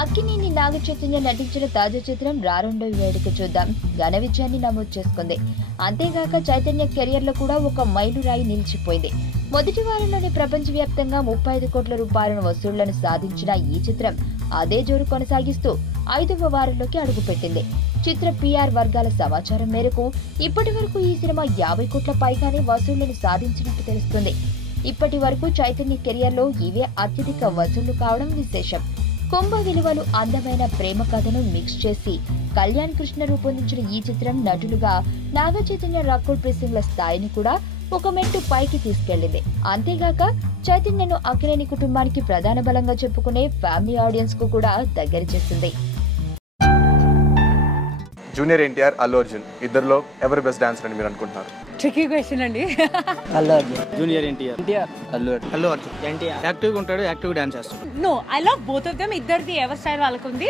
అక్కినేని నాగ చైతన్య నటించిన తాజా చిత్రం రారెండో వేడుక చూద్దాం ఘన విజయాన్ని నమోదు చేసుకుంది. అంతేగాక చైతన్య కెరియర్ లో కూడా ఒక మైలురాయి నిలిచిపోయింది. మొదటి వారంలోనే ప్రపంచవ్యాప్తంగా 35 కోట్ల రూపాయల వసూళ్లను సాధించిన ఈ చిత్రం అదే జోరు కొనసాగిస్తూ 5వ వారంలోకి అడుగుపెట్టింది. చిత్ర పిఆర్ వర్గాల సమాచారం మేరకు ఇప్పటి వరకు ఈ సినిమా 50 కోట్ల పైగానే వసూళ్లను సాధించినట్టు తెలుస్తుంది. ఇప్పటి వరకు చైతన్య కెరియర్ లో ఇవే అత్యధిక వసూళ్లు కావడం విశేషం. కుంభ విలువలు అందమైన ప్రేమ కథను మిక్స్ చేసి కళ్యాణ్ కృష్ణ రూపొందించిన ఈ చిత్రం నటులుగా నాగ చైతన్య రకుల్ ప్రీత్ సింగ్ల స్థాయిని కూడా ఒక మెట్టు పైకి తీసుకెళ్లింది. అంతేగాక చైతన్యను అక్కినేని కుటుంబానికి ప్రధాన బలంగా చెప్పుకునే ఫ్యామిలీ ఆడియన్స్ కు కూడా దగ్గర చేసింది. జూనియర్ ఎన్టీఆర్, అల్లు అర్జున్ ఇద్దరిలో ఎవరు బెస్ట్ డాన్సర్ అని మీరు అనుకుంటున్నారు? ట్రికీ క్వశ్చన్ అండి. అల్లు అర్జున్. జూనియర్ ఎన్టీఆర్, అల్లు అర్జున్. ఎన్టీఆర్ యాక్టివ్గా ఉంటాడు, యాక్టివ్గా డాన్స్ చేస్తాడు. No, I love both of them. ఇద్దరిది ఎవరి స్టైల్ వాళ్ళకుంది.